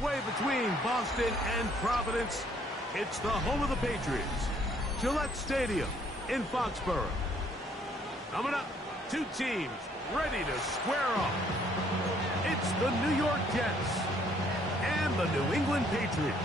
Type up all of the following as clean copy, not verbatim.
Halfway between Boston and Providence, it's the home of the Patriots, Gillette Stadium in Foxborough. Coming up, two teams ready to square off. It's the New York Jets and the New England Patriots.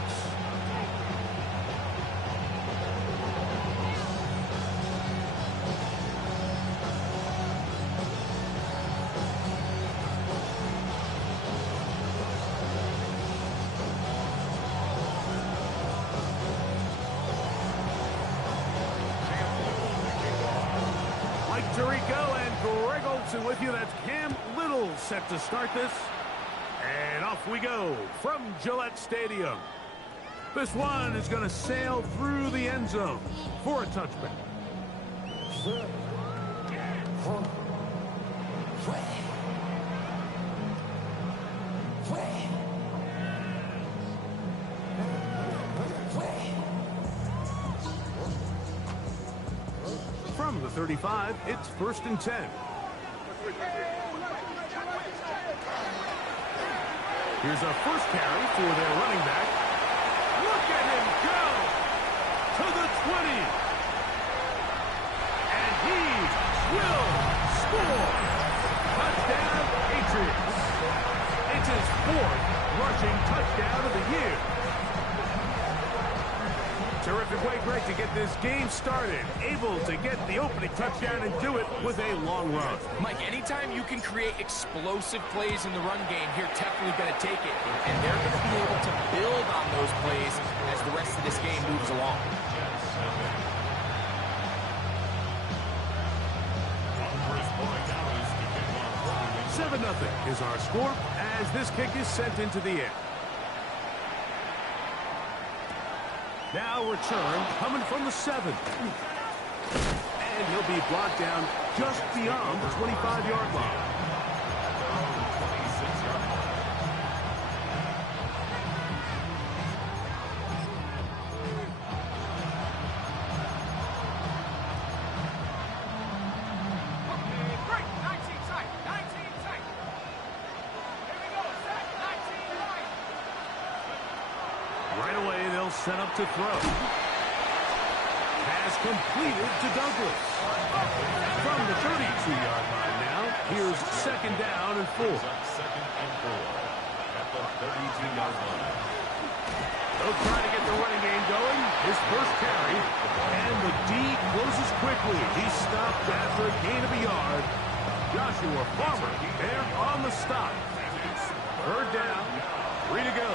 Tirico and Greg Olsen with you. That's Cam Little set to start this. And off we go from Gillette Stadium. This one is going to sail through the end zone for a touchback. From the 35, it's 1st and 10. Here's a first carry for their running back. Look at him go to the 20. And he will score. Touchdown, Patriots. It's his 4th rushing touchdown of the year. Terrific way, Greg, to get this game started. Able to get the opening touchdown and do it with a long run. Mike, anytime you can create explosive plays in the run game, you're definitely going to take it. And they're going to be able to build on those plays as the rest of this game moves along. Seven 0 is our score as this kick is sent into the air. Now return coming from the 7. And he'll be brought down just beyond the 25-yard line. Right away, they'll set up to throw. Pass completed to Douglas. From the 32-yard line now, here's 2nd down and 4. Second and 4 at the 32-yard line. They'll try to get the running game going. His first carry. And the D closes quickly. He's stopped after a gain of a yard. Joshua Farmer there on the stop. 3rd down, 3 to go.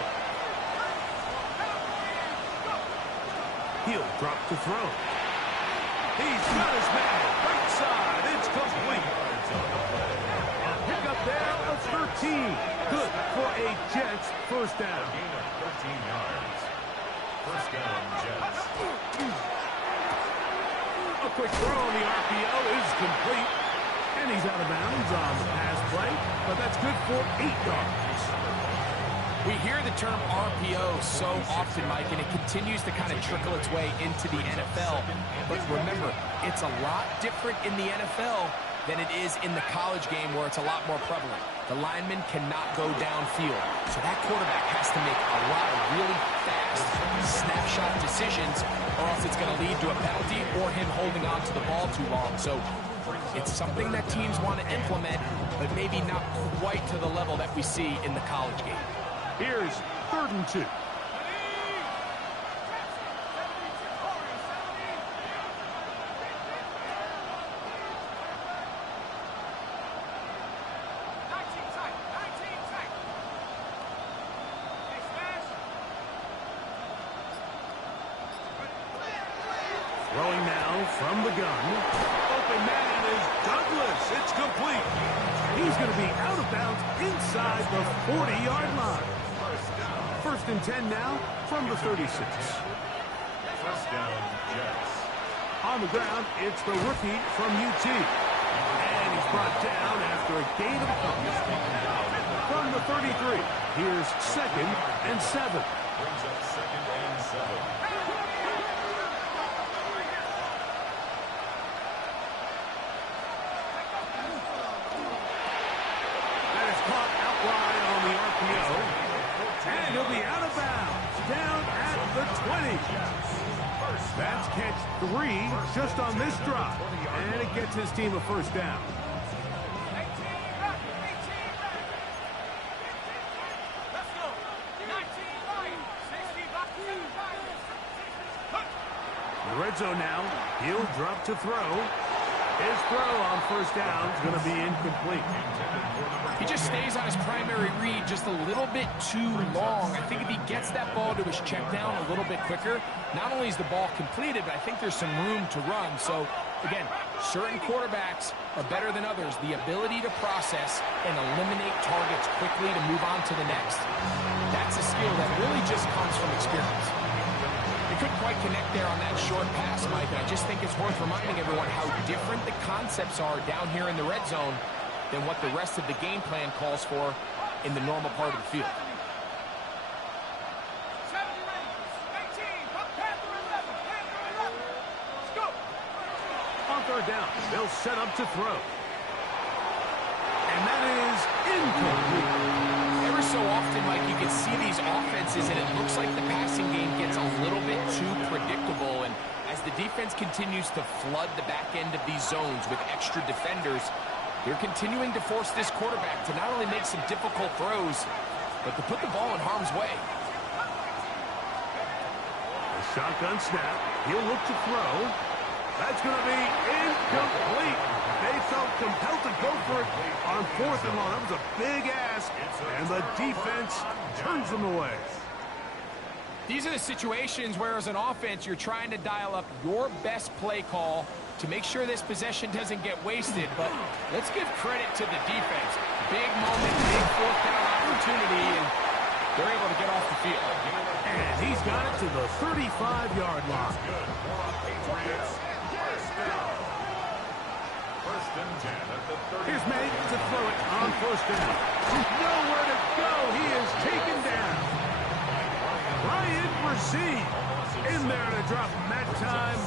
He'll drop to throw. He's got his man. Right side. It's complete. A pickup there of 13. Good for a Jets first down. Gain of 13 yards. First down, Jets. A quick throw on the RPO is complete. And he's out of bounds on the pass play. But that's good for 8 yards. We hear the term RPO so often, Mike, and it continues to kind of trickle its way into the NFL. But remember, it's a lot different in the NFL than it is in the college game where it's a lot more prevalent. The lineman cannot go downfield. So that quarterback has to make a lot of really fast snapshot decisions or else it's going to lead to a penalty or him holding on to the ball too long. So it's something that teams want to implement, but maybe not quite to the level that we see in the college game. Here's 3rd and 2. Throwing now from the gun. Open man is Douglas. It's complete. He's going to be out of bounds inside the 40-yard line. 1st and 10 now from the 36. First down, Jets. On the ground, it's the rookie from UT. And he's brought down after a gain of a couple. From the 33, here's 2nd and 7. Brings up 2nd and 7. That is caught out wide on the RPO. And he'll the 20. That's catch 3 just on this drive. And it gets his team a first down. The red zone now. He'll drop to throw. His throw on first down is going to be incomplete. He just stays on his primary read just a little bit too long. I think if he gets that ball to his check down a little bit quicker, not only is the ball completed, but I think there's some room to run. So, again, certain quarterbacks are better than others. The ability to process and eliminate targets quickly to move on to the next. That's a skill that really just comes from experience. He couldn't quite connect there on that short pass, Mike, and I just think it's worth reminding everyone how different the concepts are down here in the red zone than what the rest of the game plan calls for in the normal part of the field. On third down, they'll set up to throw. And that is incomplete. Ever so often, Mike, you can see these offenses, and it looks like the passing game gets a little bit too predictable. And as the defense continues to flood the back end of these zones with extra defenders, they're continuing to force this quarterback to not only make some difficult throws, but to put the ball in harm's way. A shotgun snap. He'll look to throw. That's going to be incomplete. They felt compelled to go for it on fourth and long. That was a big ask, and the defense turns them away. These are the situations where, as an offense, you're trying to dial up your best play call to make sure this possession doesn't get wasted. But let's give credit to the defense. Big moment, big fourth down opportunity, and they're able to get off the field. And he's got it to the 35-yard line. Here's May to throw it on first down. Nowhere to go. He is taken down. Ryan Brzee in there to drop him that time.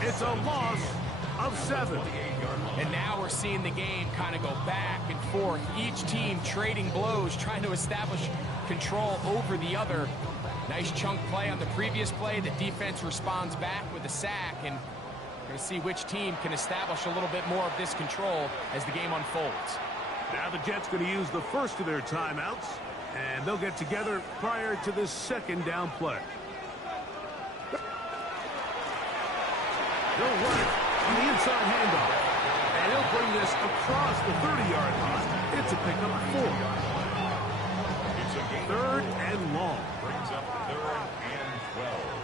It's a loss of 7. And now we're seeing the game kind of go back and forth. Each team trading blows, trying to establish control over the other. Nice chunk play on the previous play. The defense responds back with a sack, and we're going to see which team can establish a little bit more of this control as the game unfolds. Now the Jets going to use the first of their timeouts, and they'll get together prior to this second down play. They'll run it on the inside handoff, and he'll bring this across the 30-yard line. It's a pickup of 4. Third and long. Brings up 3rd and 12.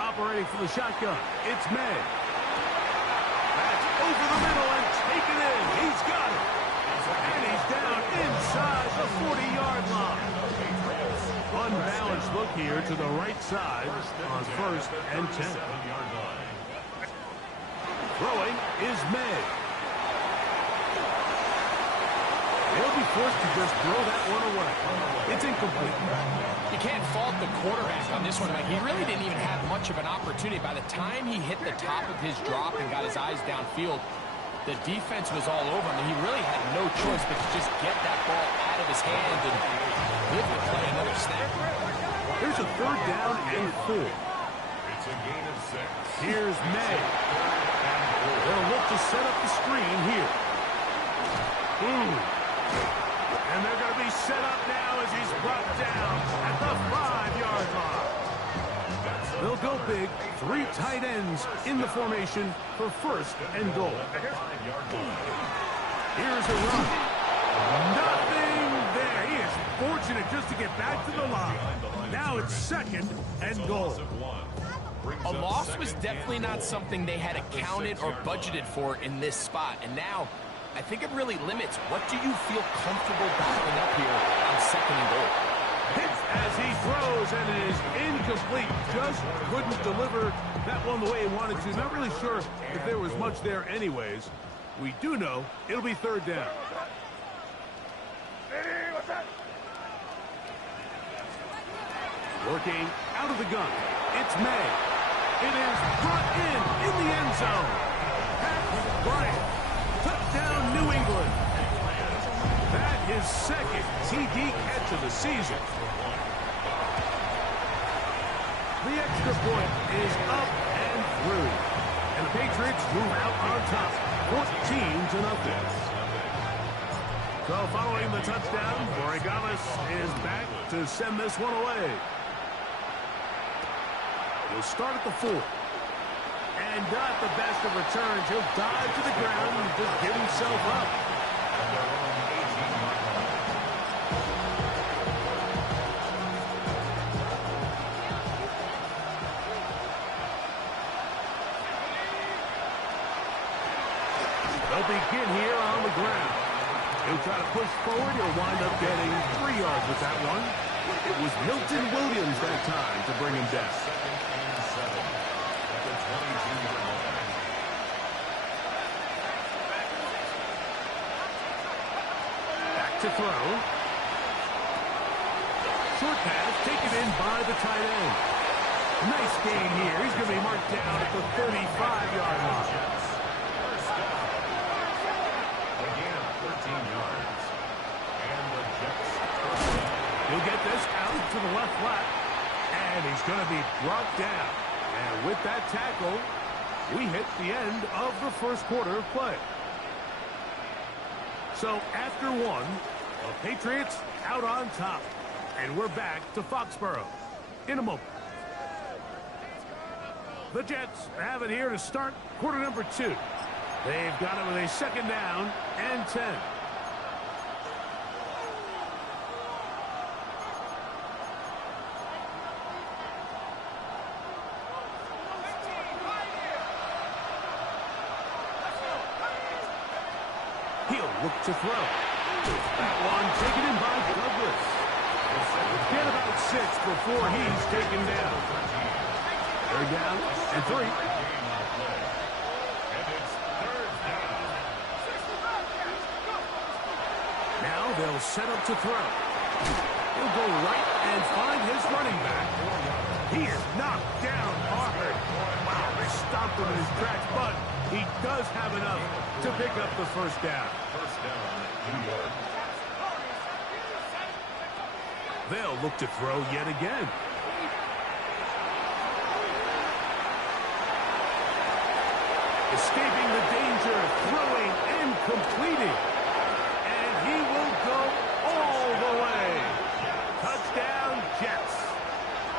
Operating for the shotgun, it's May. That's over the middle and taken in. He's got it. And he's down inside the 40-yard line. Unbalanced look here to the right side on 1st and 10. Throwing is May. They'll be forced to just throw that one away. It's incomplete. You can't fault the quarterback on this one, Mike. He really didn't even have much of an opportunity. By the time he hit the top of his drop and got his eyes downfield, the defense was all over him. He really had no choice but to just get that ball out of his hand and live to play another snap. Here's a 3rd down and 4. It's a gain of 6. Here's May. They'll look to set up the screen here. And they're going to be set up now as he's brought down at the 5-yard line. They'll go big. 3 tight ends in the formation for 1st and goal. Here's a run. Nothing there. He is fortunate just to get back to the line. Now it's 2nd and goal. A loss was definitely not something they had accounted or budgeted for in this spot. And now, I think it really limits what do you feel comfortable dialing up here on 2nd and goal. Hits as he throws, and it is incomplete. Just couldn't deliver that one the way he wanted to. Not really sure if there was much there anyways. We do know it'll be 3rd down. Working out of the gun. It's May. It is brought in the end zone. Pat Bryant. Touchdown, New England. That is second TD catch of the season. The extra point is up and through. And the Patriots move out on top, 14-0. So following the touchdown, Borregales is back to send this one away. He'll start at the 4. And not the best of returns. He'll dive to the ground and just give himself up. They'll begin here on the ground. He'll try to push forward. He'll wind up getting 3 yards with that one. It was Milton Williams that time to bring him down. Back to throw. Short pass taken in by the tight end. Nice gain here. He's going to be marked down at the 35-yard line. Again, 13 yards. And the Jets. He'll get this out to the left flat. And he's going to be brought down. And with that tackle, we hit the end of the first quarter of play. So after one, the Patriots out on top. And we're back to Foxborough in a moment. The Jets have it here to start quarter number 2. They've got it with a second down and 10. He'll look to throw. That one taken in by Douglas. Get about 6 before he's taken down. Third down and 3. Now they'll set up to throw. He'll go right and find his running back. He is knocked down hard. Wow, they stopped him in his tracks, but he does have enough to pick up the first down. First down, New York. They'll look to throw yet again. Escaping the danger of throwing and completing. And he will go all the way. Touchdown, Jets.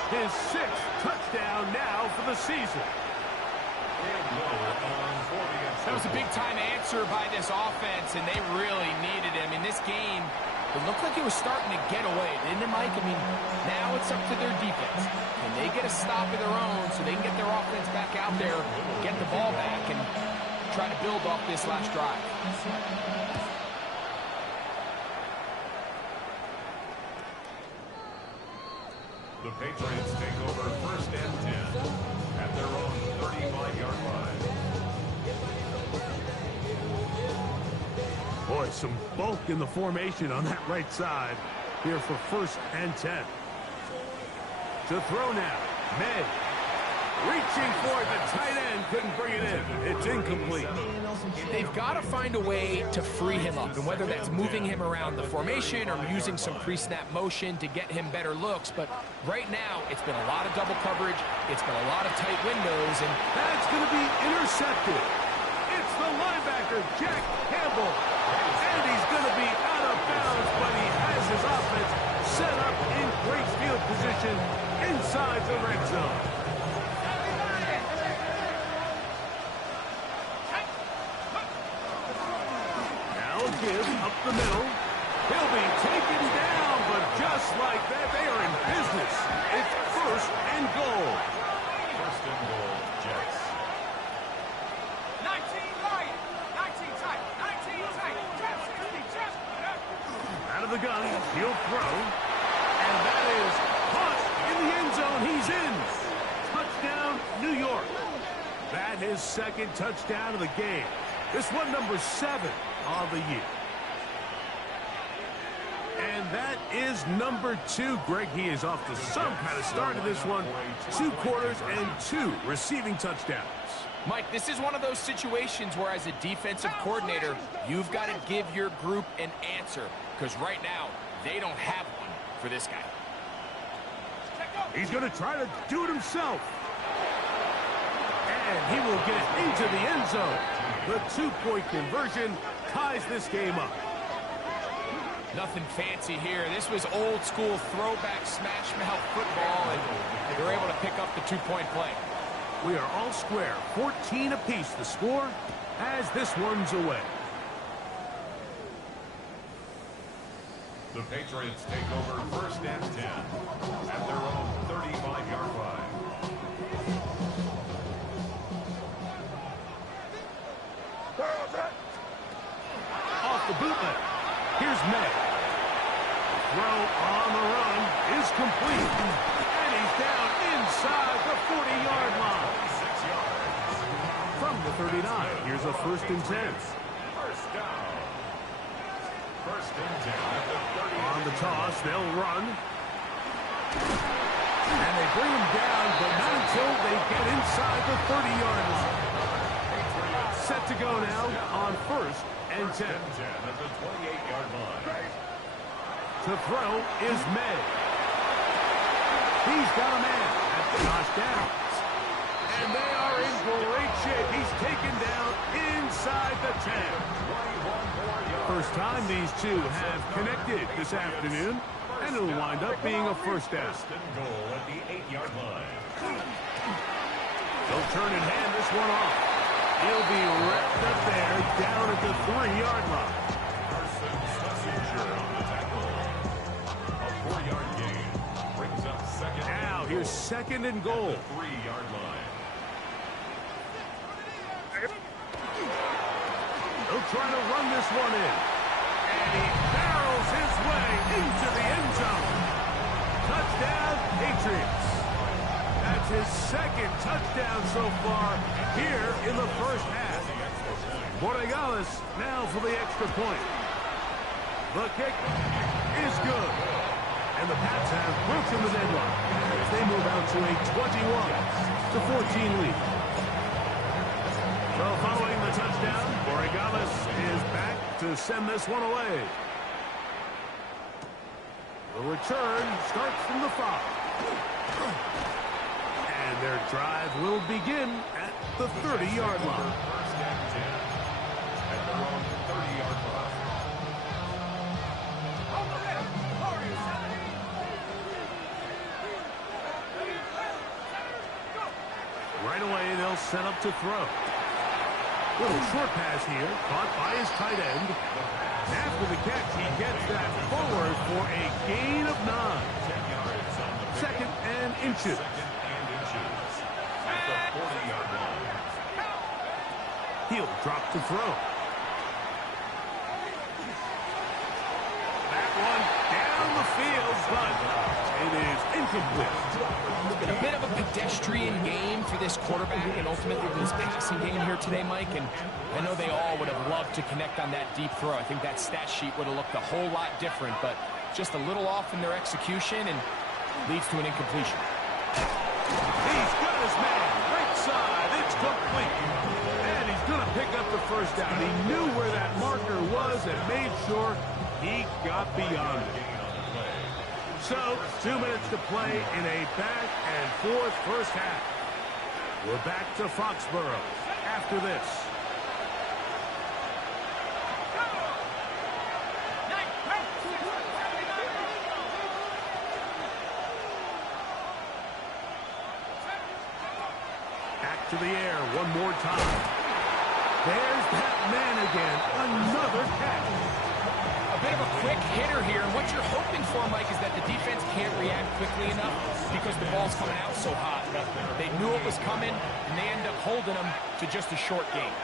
His 6th touchdown now for the season. That was a big-time answer by this offense, and they really needed him. In this game, it looked like it was starting to get away, didn't it, Mike? I mean, now it's up to their defense. Can they get a stop of their own so they can get their offense back out there, get the ball back, and try to build off this last drive? The Patriots take over first and 10 at their own 35-yard line. Boy, some bulk in the formation on that right side here for first and 10. To throw now, May. Reaching for it, the tight end couldn't bring it in. It's incomplete. They've got to find a way to free him up, and whether that's moving him around the formation or using some pre-snap motion to get him better looks. But right now, it's been a lot of double coverage. It's been a lot of tight windows, and that's going to be intercepted. It's the linebacker, Jack Campbell. And he's going to be out of bounds, but he has his offense set up in great field position inside the red zone. Give up the middle. He'll be taken down, but just like that, they are in business. It's first and goal. First and goal, Jets. 19 Lion, 19 tight, 19 tight, Jets, 60, Jets. Out of the gun, he'll throw. And that is caught in the end zone. He's in. Touchdown, New York. That his second touchdown of the game. This one number 7 of the year. And that is number 2. Greg, he is off to some kind of start in this one. 2 quarters and 2 receiving touchdowns. Mike, this is one of those situations where as a defensive coordinator, you've got to give your group an answer. Because right now, they don't have one for this guy. He's going to try to do it himself. And he will get into the end zone. The two-point conversion ties this game up. Nothing fancy here. This was old-school throwback smash-mouth football, and they're able to pick up the two-point play. We are all square. 14 apiece the score as this one's away. The Patriots take over first and 10 at their own 35-yard line. Off the bootleg. Here's May. Throw on the run is complete. And he's down inside the 40-yard line. 6 yards. From the 39, here's a 1st and 10. First down. First and 10 at the 30. On the toss, they'll run. And they bring him down, but not until they get inside the 30-yard line. Set to go now on 1st and 10. At the 28-yard line. To throw is May. He's got a man at the touchdown. And they are in great shape. He's taken down inside the 10. First time these two have connected this afternoon, and it'll wind up being a first down. First and goal at the 8-yard line. They'll turn and hand this one off. He'll be wrapped up there down at the 3-yard line. Messenger on the tackle. A 4-yard gain brings up second. Now here's second and goal. 3-yard line. They'll try to run this one in. And he barrels his way into the end zone. Touchdown, Patriots. That's his second touchdown so far here in the first half. Borregales now for the extra point. The kick is good. And the Pats have broken the deadlock as they move out to a 21-14 lead. So following the touchdown, Borregales is back to send this one away. The return starts from the 5. And their drive will begin at the 30-yard line. First and 10 at their own 30-yard line. Right away, they'll set up to throw. Little short pass here, caught by his tight end. After the catch, he gets that forward for a gain of 9. 10 yards on the pick. Second and inches. Second and inches at the 40-yard line. He'll drop to throw. That one down the field, but it is incomplete. It's been a bit of a pedestrian game for this quarterback and ultimately this passing game here today, Mike. And I know they all would have loved to connect on that deep throw. I think that stat sheet would have looked a whole lot different, but just a little off in their execution and leads to an incompletion. He's got his man. Right side. It's complete. And he's going to pick up the first down. He knew where that marker was and made sure he got beyond it. So, 2 minutes to play in a back-and-forth first half. We're back to Foxborough after this. Back to the air one more time. There's that man again. Another catch. A bit of a quick hitter here, and what you're hoping for, Mike, is that the defense can't react quickly enough because the ball's coming out so hot. But they knew it was coming, and they end up holding them to just a short game.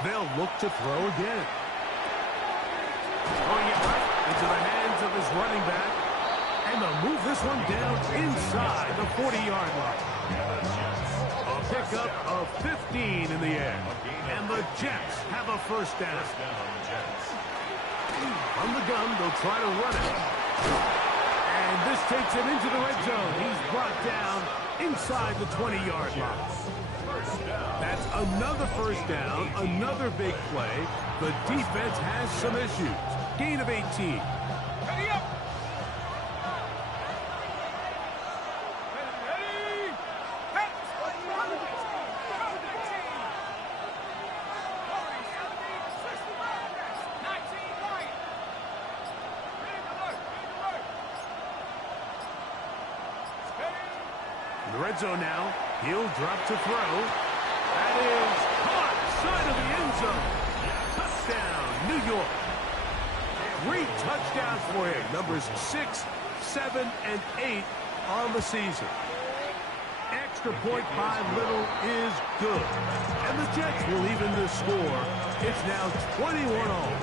They'll look to throw again. Throwing it right into the hands of his running back. And they'll move this one down inside the 40-yard line. A pickup of 15 in the air. And the Jets have a first down. From the gun, they'll try to run it. And this takes him into the red zone. He's brought down inside the 20-yard line. That's another first down, another big play. The defense has some issues. Gain of 18. Ready up. Ready. Head. 19 right. In the red zone now, he'll drop to throw. That is caught side of the end zone. Touchdown, New York. 3 touchdowns for him. Numbers 6, 7, and 8 on the season. Extra point by Little is good. And the Jets will even the score. It's now 21-all.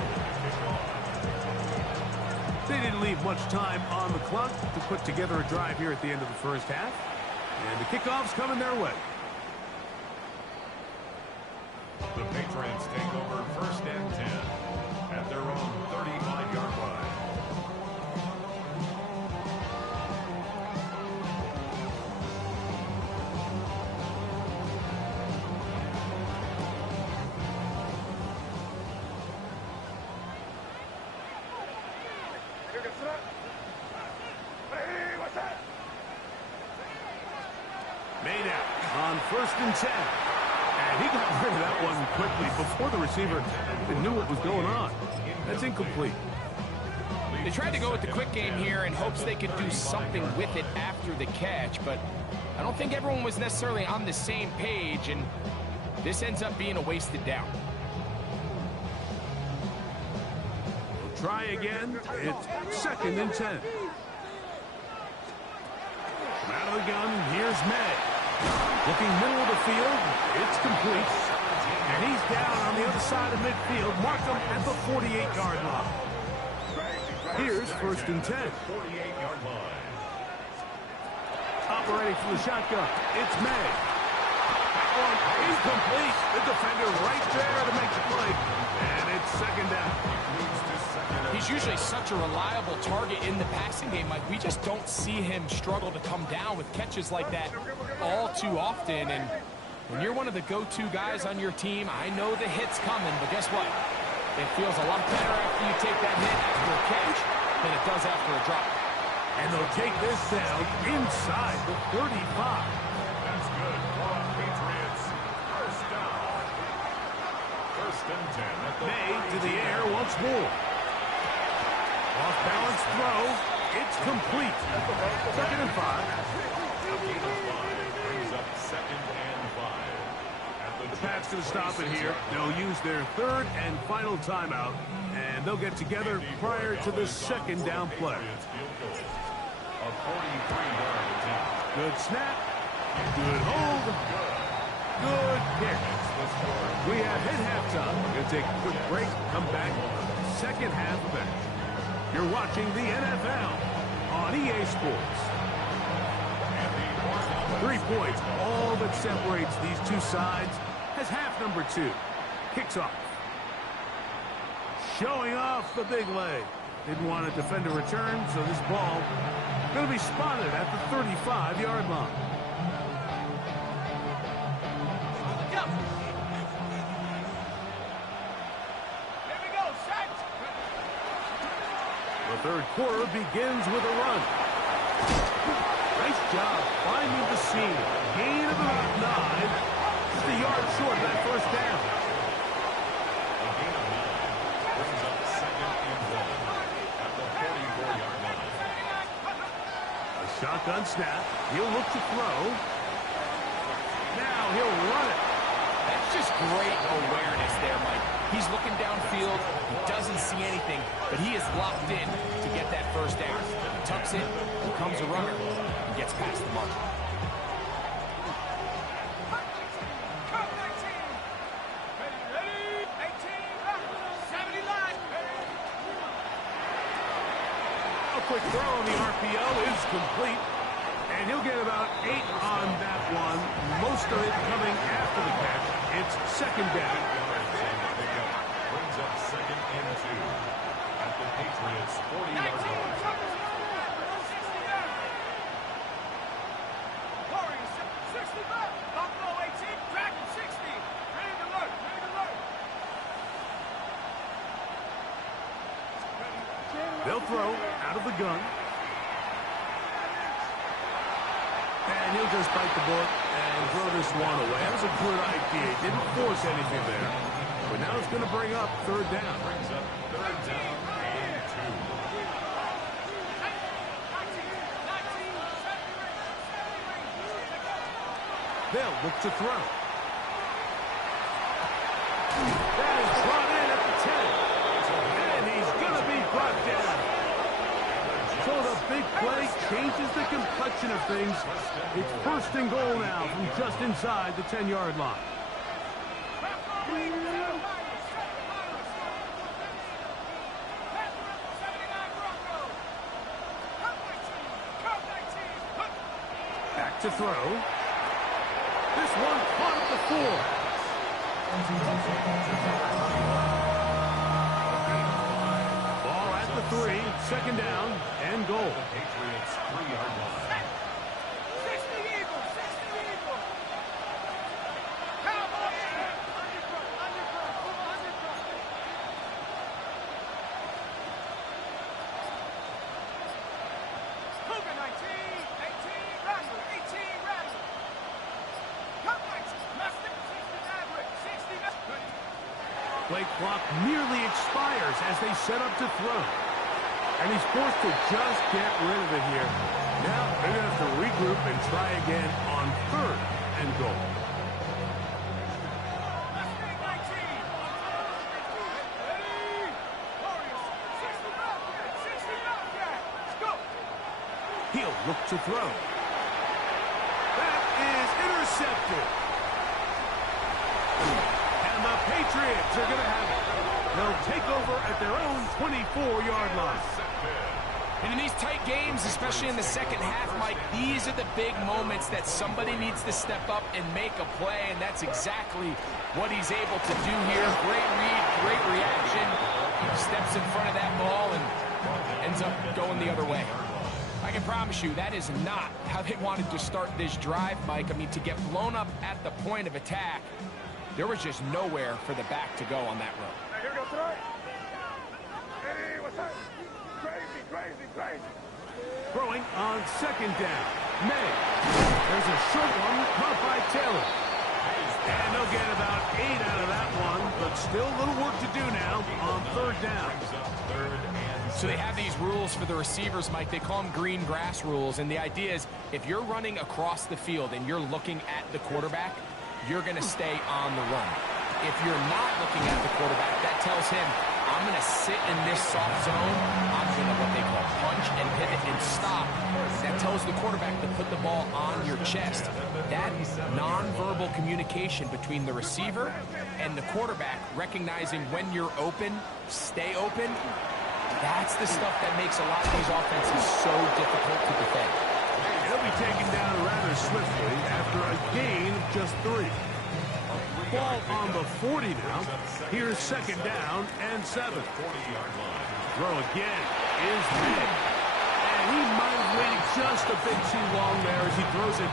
They didn't leave much time on the clock to put together a drive here at the end of the first half. And the kickoff's coming their way. The Patriots take over first and 10 at their own 35-yard line. Made out on first and 10. And he got rid of that one quickly before the receiver even knew what was going on. That's incomplete. They tried to go with the quick game here in hopes they could do something with it after the catch, but I don't think everyone was necessarily on the same page, and this ends up being a wasted down. We'll try again. It's second and 10. Out of the gun, here's May. Looking middle of the field, it's complete. And he's down on the other side of midfield. Mark him at the 48-yard line. Here's first and 10. 48-yard line. Operating from the shotgun, it's May. That one incomplete. The defender right there to make the play. And it's second down. He's usually such a reliable target in the passing game. Like, we just don't see him struggle to come down with catches like that all too often. And when you're one of the go-to guys on your team, I know the hit's coming, but guess what? It feels a lot better after you take that hit after a catch than it does after a drop. And they'll take this down inside the 35. That's good for the Patriots. First down. First and 10 at the May to the air once more. Off-balance throw. It's complete. Second and 5. brings up second and 5. The Pats going to stop it here. They'll use their third and final timeout, and they'll get together prior to the second down play. A 43-yard attempt. Good snap. Good hold. Good kick. We have hit halftime. We're going to take a quick break. Come back. Second half of it. You're watching the NFL on EA Sports. 3 points, all that separates these two sides, as half number 2 kicks off. Showing off the big leg. Didn't want to defend a return, so this ball going to be spotted at the 35-yard line. The third quarter begins with a run. Nice job finding the seam. Gain of about 9. Just a yard short of that first down. A gain of 9 brings up second and 1 at the 44-yard line. A shotgun snap. He'll look to throw. Now he'll run it. That's just great awareness there, Mike. He's looking downfield. He doesn't see anything, but he is locked in to get that first down. He tucks it, becomes a runner, and gets past the mark. A quick throw on the RPO is complete. And he'll get about 8 on that one. Most of it coming after the catch. It's second down. Brings up second and 2 at Patriots 40-yard line. Warriors 65. Buffalo 18. Dragon 60. Ready to learn. Ready to learn. They'll throw out of the gun. And he'll just bite the bullet and throw this one away. That was a good idea. He didn't force anything there. But now it's going to bring up third down. Brings up third down and 2. They'll look to throw. That is brought in at the 10. And he's going to be brought down. So the big play changes the complexion of things. It's first and goal now from just inside the 10-yard line. Back to throw. This one caught at the 4. Ball at the 3, second down and goal. Patriots 3-yard line. 60 Eagles, 60 Eagles. Cowboys. Undercut. Cougar 19, 18, Rattler, 18, Rattler. Cup 19, Mustang, 60 Maverick, 60 Maverick. Play clock nearly expires as they set up to throw. And he's forced to just get rid of it here. Now they're going to have to regroup and try again on third and goal. Mustang 19. Ready. Warriors, 60 Bobcat, 60 Bobcat. Let's go. He'll look to throw. That is intercepted. And the Patriots are going to have it. They'll take over at their own 24-yard line. And in these tight games, especially in the second half, Mike, these are the big moments that somebody needs to step up and make a play, and that's exactly what he's able to do here. Great read, great reaction. He steps in front of that ball and ends up going the other way. I can promise you that is not how they wanted to start this drive, Mike. I mean, to get blown up at the point of attack, there was just nowhere for the back to go on that run. Here we go, tonight. Hey, what's up? Crazy. Throwing on second down. May. There's a short one caught by Taylor. And they'll get about 8 out of that one, but still a little work to do now on third down. So they have these rules for the receivers, Mike. They call them green grass rules, and the idea is if you're running across the field and you're looking at the quarterback, you're going to stay on the run. If you're not looking at the quarterback, that tells him, I'm going to sit in this soft zone. I'm going to what they call punch and pivot and stop. That tells the quarterback to put the ball on your chest. That nonverbal communication between the receiver and the quarterback, recognizing when you're open, stay open, that's the stuff that makes a lot of these offenses so difficult to defend. He'll be taken down rather swiftly after a gain of just 3. Ball on the 40 now. Here's second down and 7. Throw again is big. And he might have waited just a bit too long there as he throws it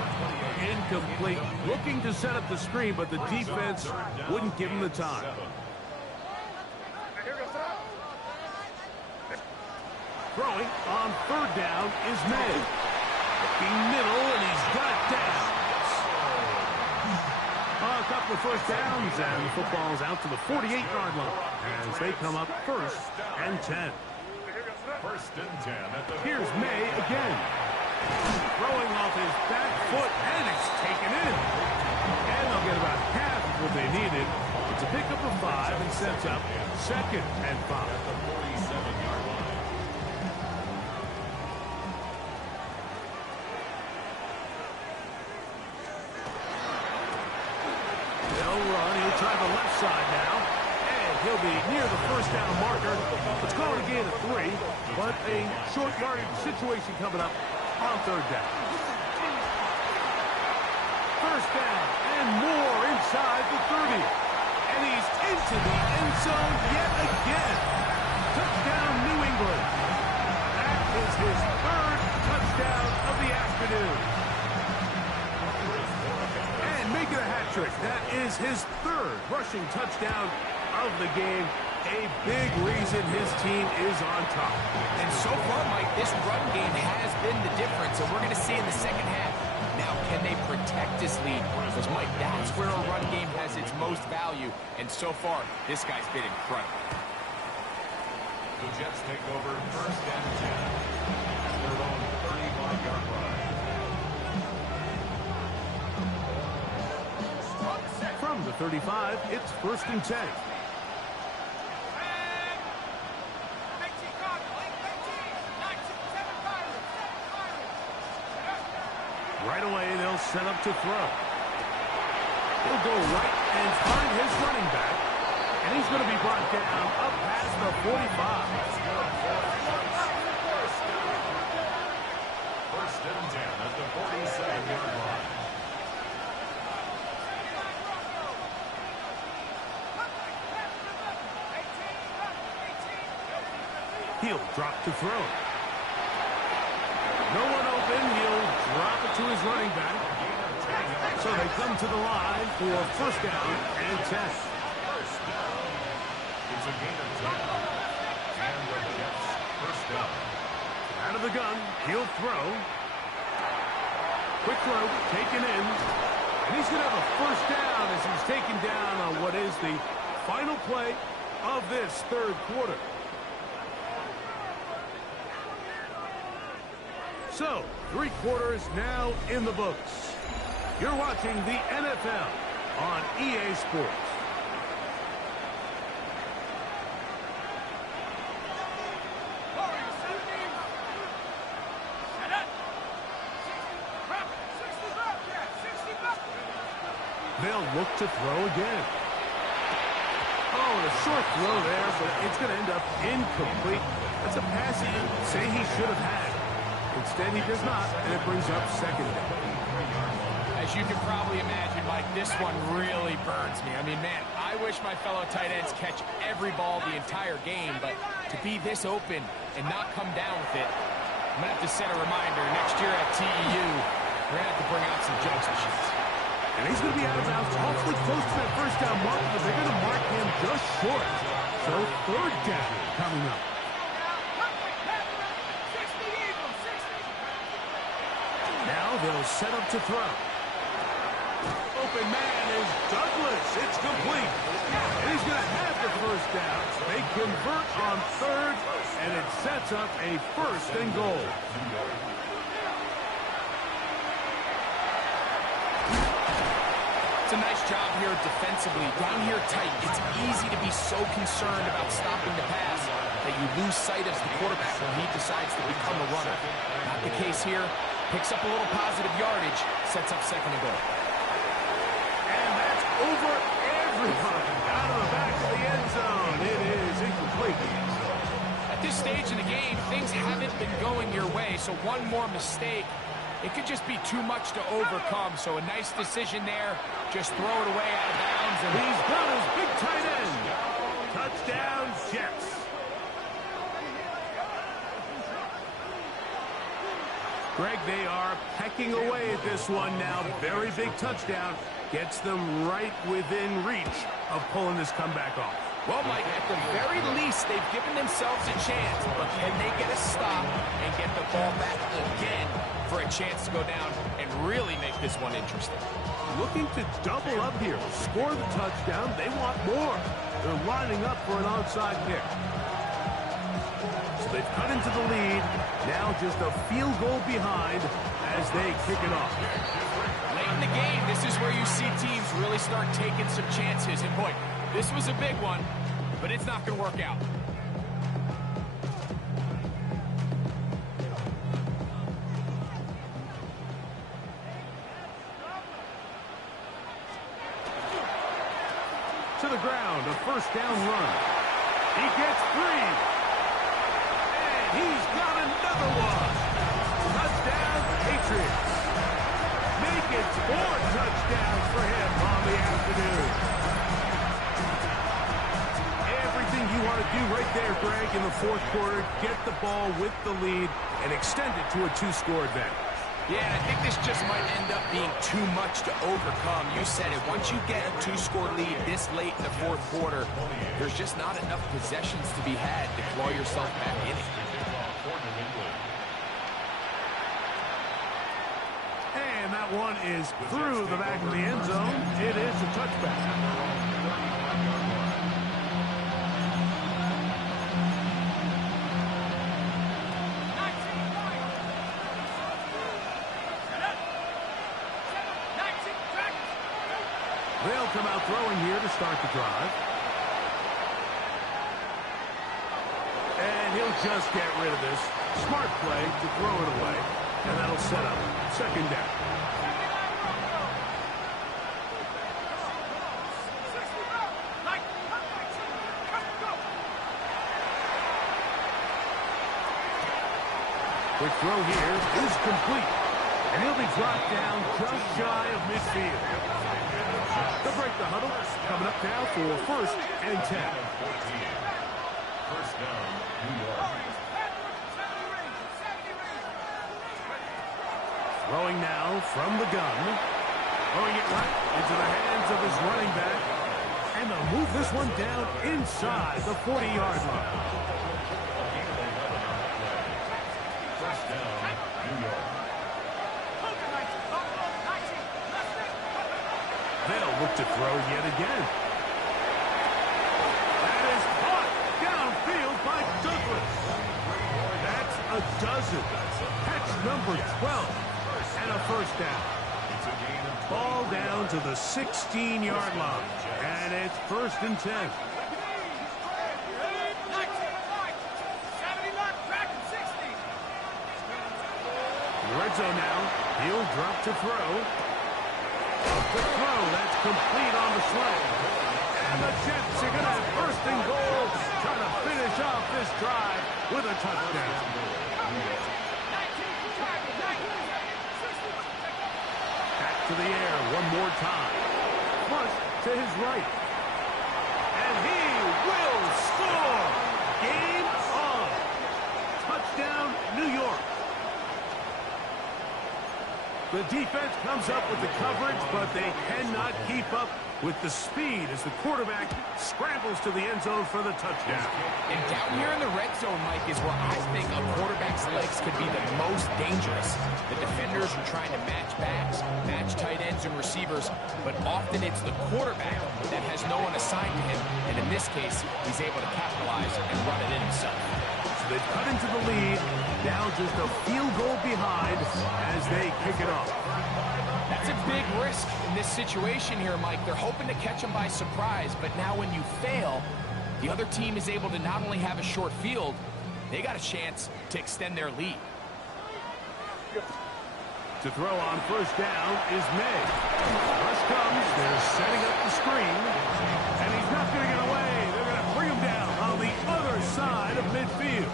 incomplete. Looking to set up the screen, but the defense wouldn't give him the time. Throwing on third down is May. Looking middle, and he's got it down. A couple of first downs, and the football's out to the 48-yard line as they come up first and 10. First and 10 at the... Here's May again. Throwing off his back foot, and it's taken in. And they'll get about half of what they needed. It's a pickup of 5 and sets up second and 5. At the 47-yard line. They'll run. He'll try the left side now. And he'll be near the first down marker. Let's call it a gain of 3, but a short yardage situation coming up on third down. First down and more inside the 30. And he's into the end zone yet again. Touchdown, New England. That is his third touchdown of the afternoon. And making a hat trick. That is his third rushing touchdown of the game. A big reason his team is on top. And so far, Mike, this run game has been the difference, and we're going to see in the second half. Now, can they protect this lead? Because, Mike, that's where a run game has its most value, and so far, this guy's been incredible. The Jets take over first and 10 at their own 35-yard line. From the 35, it's first and 10. Right away, they'll set up to throw. He'll go right and find his running back. And he's going to be brought down up past the 45. First and 10 at the 47-yard line. He'll drop to throw. No one open. He'll drop it to his running back. So they come to the line for first down and 10. It's a gain of 10. And the Jets first down. Out of the gun. He'll throw. Quick throw. Taken in. And he's going to have a first down as he's taken down on what is the final play of this third quarter. So, 3 quarters now in the books. You're watching the NFL on EA Sports. They'll look to throw again. Oh, a short throw there, but it's going to end up incomplete. That's a pass he'd say he should have had. Instead, he does not, and it brings up second down. As you can probably imagine, Mike, this one really burns me. I mean, man, I wish my fellow tight ends catch every ball the entire game, but to be this open and not come down with it, I'm going to have to set a reminder. Next year at TEU, we're going to have to bring out some jugs machines. And he's going to be out of bounds awfully close to that first down mark, but they're going to mark him just short. So third down coming up. Now they'll set up to throw. Open man is Douglas. It's complete. And he's going to have the first down. They convert on third, and it sets up a first and goal. It's a nice job here defensively. Down here tight, it's easy to be so concerned about stopping the pass that you lose sight of the quarterback when he decides to become a runner. Not the case here. Picks up a little positive yardage, sets up second and goal. And that's over everybody. Out of the back of the end zone. It is incomplete. At this stage in the game, things haven't been going your way, so one more mistake, it could just be too much to overcome. So a nice decision there. Just throw it away out of bounds. And he's got his big tight end. Touchdown, Jets. Greg, they are pecking away at this one now. Very big touchdown. Gets them right within reach of pulling this comeback off. Well, Mike, at the very least, they've given themselves a chance. But can they get a stop and get the ball back again for a chance to go down and really make this one interesting? Looking to double up here. Score the touchdown. They want more. They're lining up for an onside kick. So they've cut into the lead. Now just a field goal behind as they kick it off. Late in the game, this is where you see teams really start taking some chances. And boy, this was a big one, but it's not going to work out. To the ground, a first down run. He gets 3. And he's got another one. Touchdown, Patriots. Make it 4 touchdowns for him on the afternoon. Everything you want to do right there, Greg, in the fourth quarter. Get the ball with the lead and extend it to a two-score advantage. Yeah, and I think this just might end up being too much to overcome. You said it. Once you get a two-score lead this late in the fourth quarter, there's just not enough possessions to be had to claw yourself back in it. And that one is through the back of the end zone. It is a touchback. They'll come out throwing here to start the drive. And he'll just get rid of this. Smart play to throw it away. And that'll set up second down. Quick throw here is complete. And he'll be dropped down just shy of midfield. They'll break the huddle. Coming up now for first and 10. First down, New York. Throwing now from the gun. Throwing it right into the hands of his running back. And they'll move this one down inside the 40-yard line. First down, New York. They'll look to throw yet again. That is caught downfield by Douglas. That's a dozen. Catch number 12. And a first down. Ball down to the 16-yard line. And it's first and 10. Red zone now. He'll drop to throw. The throw, that's complete on the slant. And the Jets are going to have first and goal, trying to finish off this drive with a touchdown. Back to the air one more time. Flush to his right. And he will score. Game on. Touchdown, New York. The defense comes up with the coverage, but they cannot keep up with the speed as the quarterback scrambles to the end zone for the touchdown. And down here in the red zone, Mike, is where I think a quarterback's legs could be the most dangerous. The defenders are trying to match backs, match tight ends and receivers, but often it's the quarterback that has no one assigned to him, and in this case, he's able to capitalize and run it in himself. So they've cut into the lead, now just a field goal behind as they kick it off. That's a big risk in this situation here, Mike. They're hoping to catch him by surprise, but now when you fail, the other team is able to not only have a short field, they got a chance to extend their lead. To throw on first down is May. Rush comes, they're setting up the screen, and he's not going to get away. They're going to bring him down on the other side of midfield.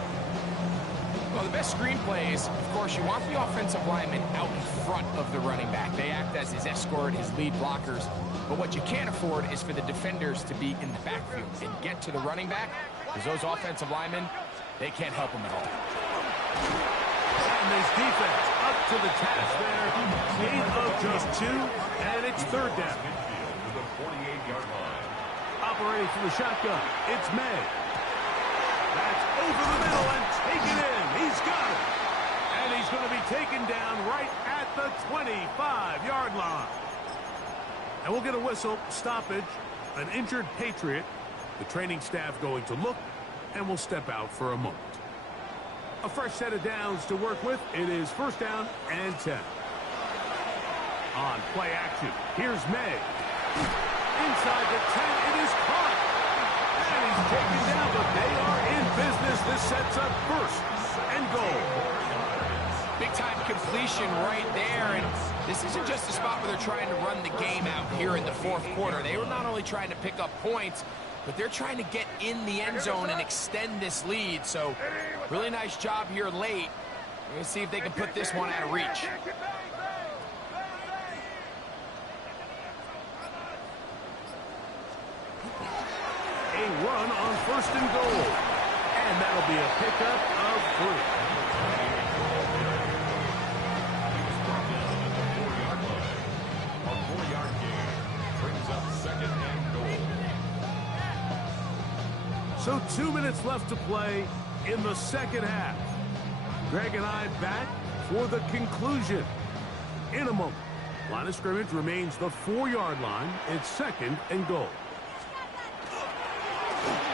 Well, the best screen plays, of course, you want the offensive lineman out in front of the running back. They act as his escort, his lead blockers. But what you can't afford is for the defenders to be in the backfield and get to the running back, because those offensive linemen, they can't help him at all. And this defense up to the task there. Gain of just 2, and it's third down. To the 48-yard line. Operating from the shotgun, it's May. That's over the middle and taken in. He's got it. And he's going to be taken down right at the 25-yard line. And we'll get a whistle, stoppage, an injured Patriot. The training staff going to look, and we'll step out for a moment. A fresh set of downs to work with. It is first down and 10. On play action, here's May. Inside the 10, it is caught. And he's taken down, but they are in business. This sets up first and goal. Big-time completion right there, and this isn't just a spot where they're trying to run the game out here in the fourth quarter. They were not only trying to pick up points, but they're trying to get in the end zone and extend this lead. So, really nice job here late. We're going to see if they can put this one out of reach. A run on first and goal. And that'll be a pickup of 3. A 4-yard gain brings up 2nd and goal. So 2 minutes left to play in the second half. Greg and I back for the conclusion in a moment. Line of scrimmage remains the 4-yard line. It's 2nd and goal.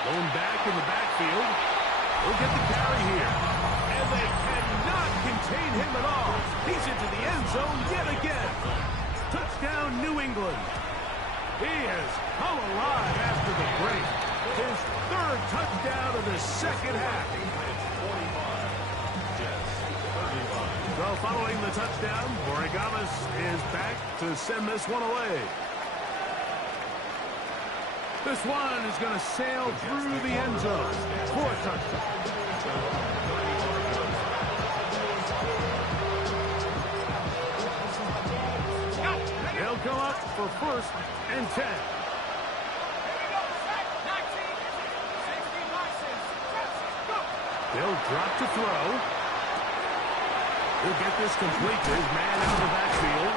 Going back in the backfield. We'll get the carry here. And they cannot contain him at all. He's into the end zone yet again. Touchdown, New England. He has come alive after the break. His 3rd touchdown of the second half. So following the touchdown, Borregamas is back to send this one away. This one is going to sail through the end zone for a touchdown. They'll come up for 1st and 10. They'll drop to throw. He'll get this complete to his man out of the backfield.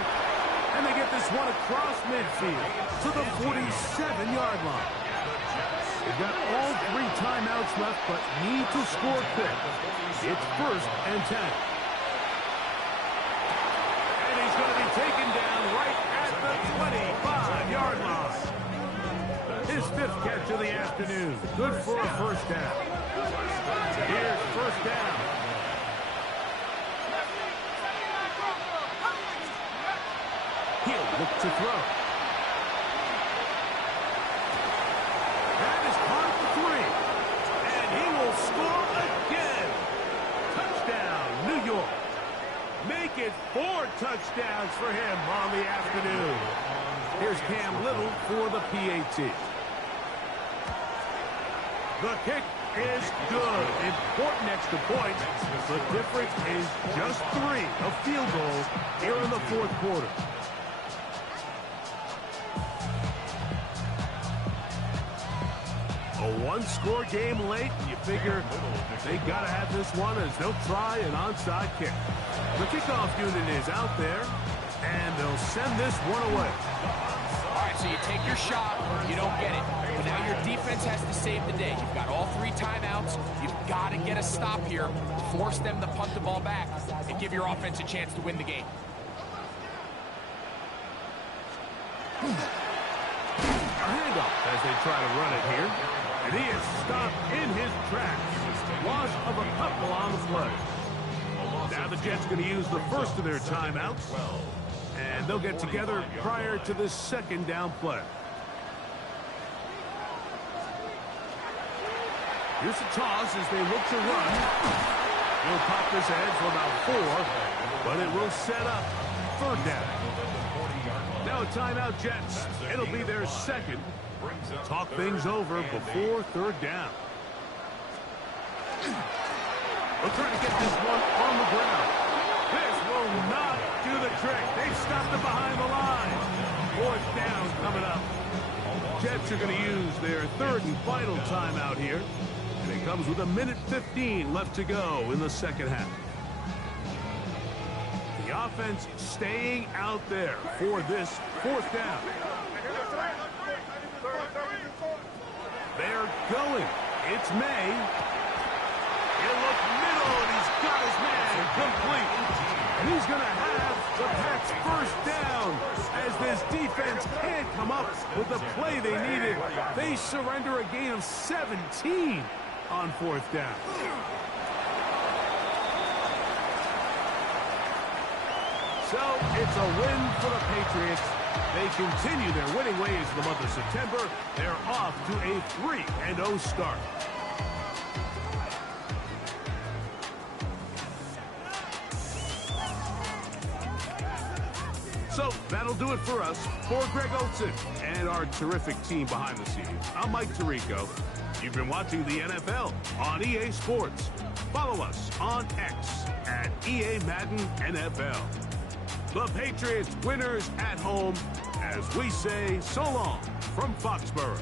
And they get this one across midfield to the 47-yard line. They've got all 3 timeouts left, but need to score quick. It's 1st and 10. And he's going to be taken down right at the 25-yard line. His 5th catch of the afternoon. Good for a 1st down. Here's 1st down. He'll look to throw. That is caught for 3. And he will score again. Touchdown, New York. Make it 4 touchdowns for him on the afternoon. Here's Cam Little for the PAT. The kick is good. Important extra points. The difference is just 3 of field goals here in the 4th quarter. A 1-score game late. You figure they got to have this one as they'll try an onside kick. The kickoff unit is out there, and they'll send this one away. All right, so you take your shot, you don't get it. But now your defense has to save the day. You've got all 3 timeouts. You've got to get a stop here, force them to punt the ball back, and give your offense a chance to win the game. A handoff as they try to run it here. And he is stopped in his tracks. Loss of a couple on the play. Now the Jets going to use the first of their timeouts. And they'll get together prior to this 2nd down play. Here's the toss as they look to run. He'll pop this ahead for about 4, but it will set up 3rd down. Now a timeout, Jets. It'll be their 2nd. Talk things over before 3rd down. They'll try to get this one on the ground. This will not do the trick. They've stopped it behind the line. 4th down coming up. Jets are going to use their 3rd and final timeout here. And it comes with 1:15 left to go in the second half. The offense staying out there for this 4th down. They're going. It's May. He'll look middle, and he's got his man complete. And he's going to have the Pats' 1st down as this defense can't come up with the play they needed. They surrender a gain of 17 on 4th down. So it's a win for the Patriots. They continue their winning ways in the month of September. They're off to a 3-0 start. So that'll do it for us. For Greg Olson and our terrific team behind the scenes, I'm Mike Tirico. You've been watching the NFL on EA Sports. Follow us on X at EA Madden NFL. The Patriots winners at home as we say so long from Foxborough.